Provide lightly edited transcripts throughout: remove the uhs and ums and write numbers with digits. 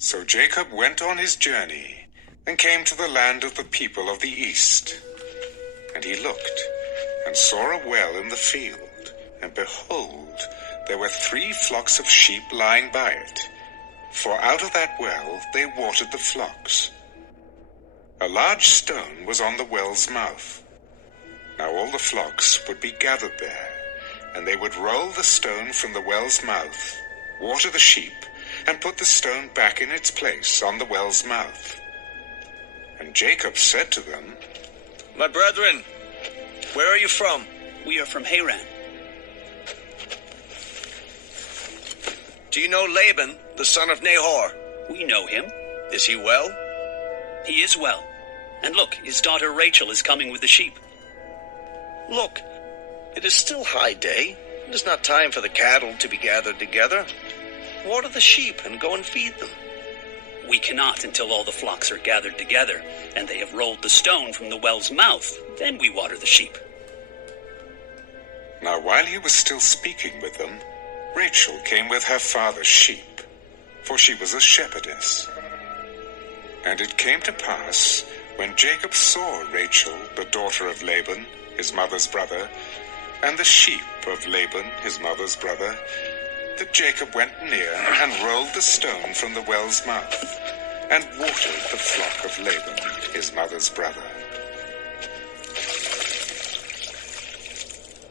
So Jacob went on his journey and came to the land of the people of the east. And he looked and saw a well in the field, and behold, there were 3 flocks of sheep lying by it, for out of that well they watered the flocks. A large stone was on the well's mouth. Now all the flocks would be gathered there, and they would roll the stone from the well's mouth, water the sheep, and put the stone back in its place on the well's mouth. And Jacob said to them, "My brethren, where are you from?" "We are from Haran." "Do you know Laban, the son of Nahor?" "We know him." "Is he well?" "He is well. And look, his daughter Rachel is coming with the sheep." "Look, it is still high day. It is not time for the cattle to be gathered together. Water the sheep and go and feed them." "We cannot until all the flocks are gathered together, and they have rolled the stone from the well's mouth. Then we water the sheep." Now while he was still speaking with them, Rachel came with her father's sheep, for she was a shepherdess. And it came to pass, when Jacob saw Rachel, the daughter of Laban, his mother's brother, and the sheep of Laban, his mother's brother, that Jacob went near and rolled the stone from the well's mouth, and watered the flock of Laban, his mother's brother.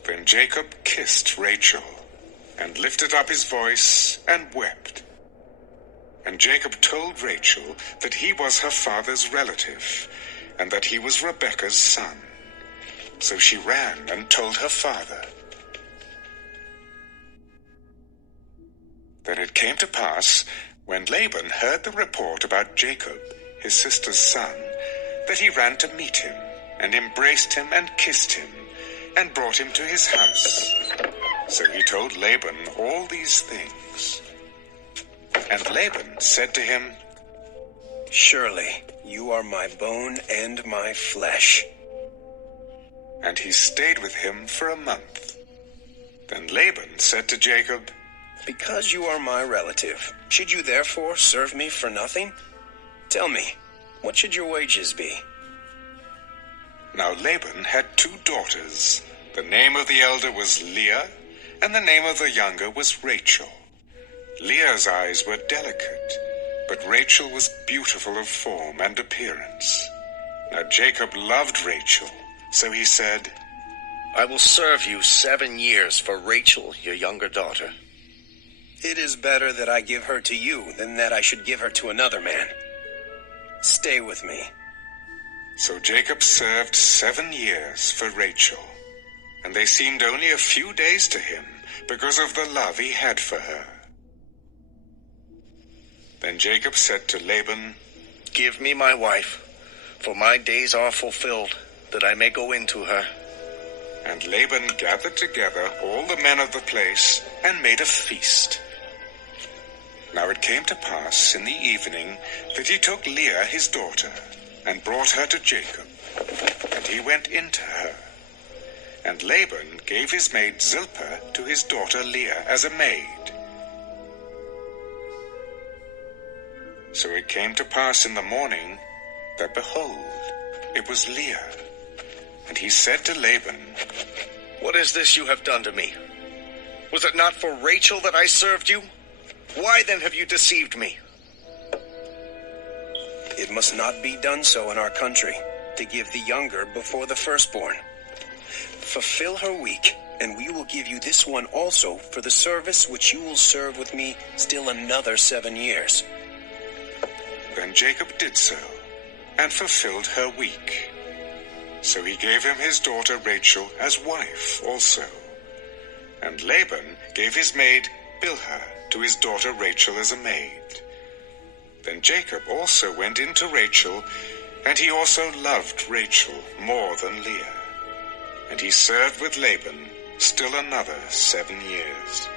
Then Jacob kissed Rachel, and lifted up his voice, and wept. And Jacob told Rachel that he was her father's relative, and that he was Rebekah's son. So she ran and told her father. Then it came to pass, when Laban heard the report about Jacob, his sister's son, that he ran to meet him, and embraced him and kissed him, and brought him to his house. So he told Laban all these things. And Laban said to him, "Surely you are my bone and my flesh." And he stayed with him for a month. Then Laban said to Jacob, "Because you are my relative, should you therefore serve me for nothing? Tell me, what should your wages be?" Now Laban had 2 daughters. The name of the elder was Leah, and the name of the younger was Rachel. Leah's eyes were delicate, but Rachel was beautiful of form and appearance. Now Jacob loved Rachel, so he said, "I will serve you 7 years for Rachel, your younger daughter." It is better that I give her to you than that I should give her to another man. Stay with me." So Jacob served 7 years for Rachel, and they seemed only a few days to him because of the love he had for her. Then Jacob said to Laban, "Give me my wife, for my days are fulfilled, that I may go into her." And Laban gathered together all the men of the place and made a feast. Now it came to pass in the evening that he took Leah his daughter, and brought her to Jacob, and he went into her. And Laban gave his maid Zilpah to his daughter Leah as a maid. So it came to pass in the morning that, behold, it was Leah. And he said to Laban, "What is this you have done to me? Was it not for Rachel that I served you? Why then have you deceived me?" It must not be done so in our country, to give the younger before the firstborn. Fulfill her week, and we will give you this one also for the service which you will serve with me still another 7 years. Then Jacob did so, and fulfilled her week. So he gave him his daughter Rachel as wife also. And Laban gave his maid Bilhah to his daughter Rachel as a maid. Then Jacob also went in to Rachel, and he also loved Rachel more than Leah. And he served with Laban still another 7 years.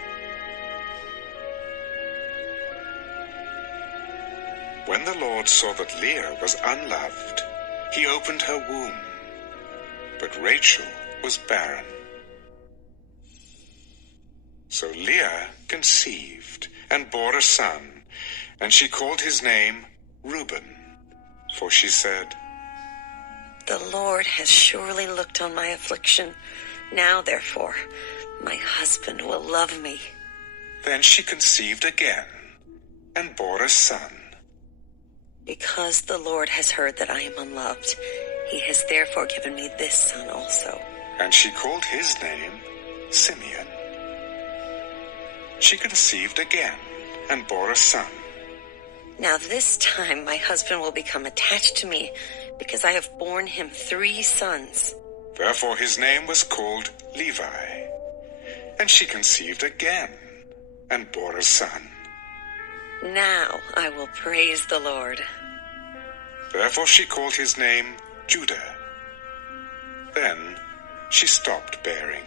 When the Lord saw that Leah was unloved, he opened her womb, but Rachel was barren. So Leah conceived and bore a son, And she called his name Reuben, for she said, "The Lord has surely looked on my affliction. Now, therefore, my husband will love me." Then she conceived again, and bore a son. Because the Lord has heard that I am unloved, he has therefore given me this son also. And she called his name Simeon. She conceived again, and bore a son. Now this time my husband will become attached to me, because I have borne him 3 sons. Therefore his name was called Levi. And she conceived again, and bore a son. Now I will praise the Lord. Therefore she called his name Judah. Then she stopped bearing.